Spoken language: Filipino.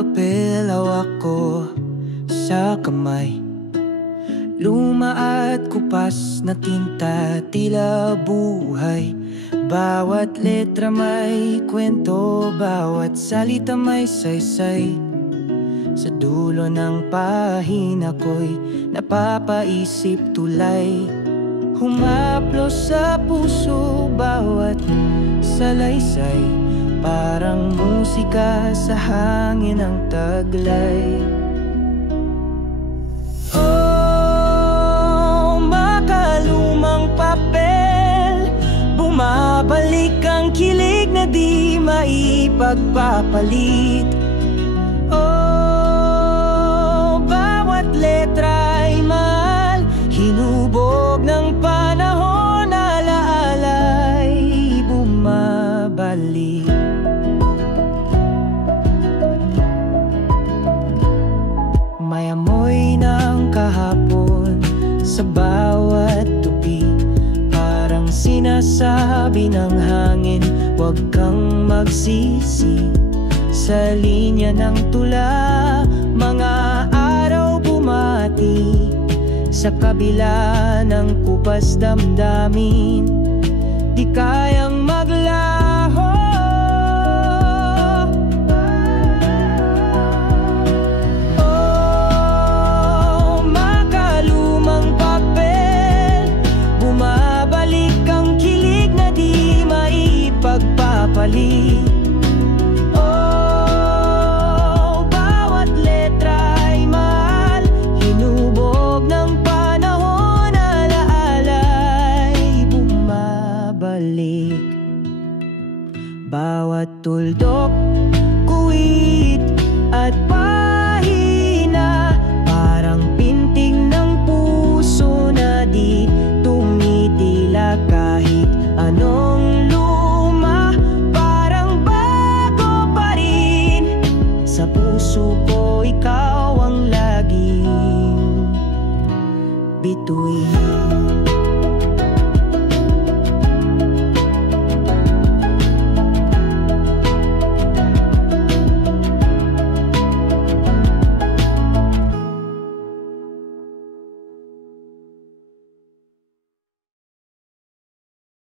papel hawak ko sa kamay. Luma at kupas na tinta, tila buhay. Bawat letra may kwento, bawat salita may saysay. Sa dulo ng pahina ko'y napapaisip tulay. Humaplos sa puso bawat salaysay, parang musika sa hangin ng taglay. Oh, makalumang papel, bumabalik ang kilig na di maipagpapalit. Oh, bawat letra'y mahal, hinubog ng panahon, alaala'y bumabalik. May amoy ng kahapon sa bawat tupi, parang sinasabi ng hangin, huwag kang magsisi. Sa linya ng tula, mga araw bumati, sa kabila ng kupas damdamin, di kayang maglaho. Oh, makalumang papel, bumabalik ang kilig na di maipagpapalit. Bawat tuldok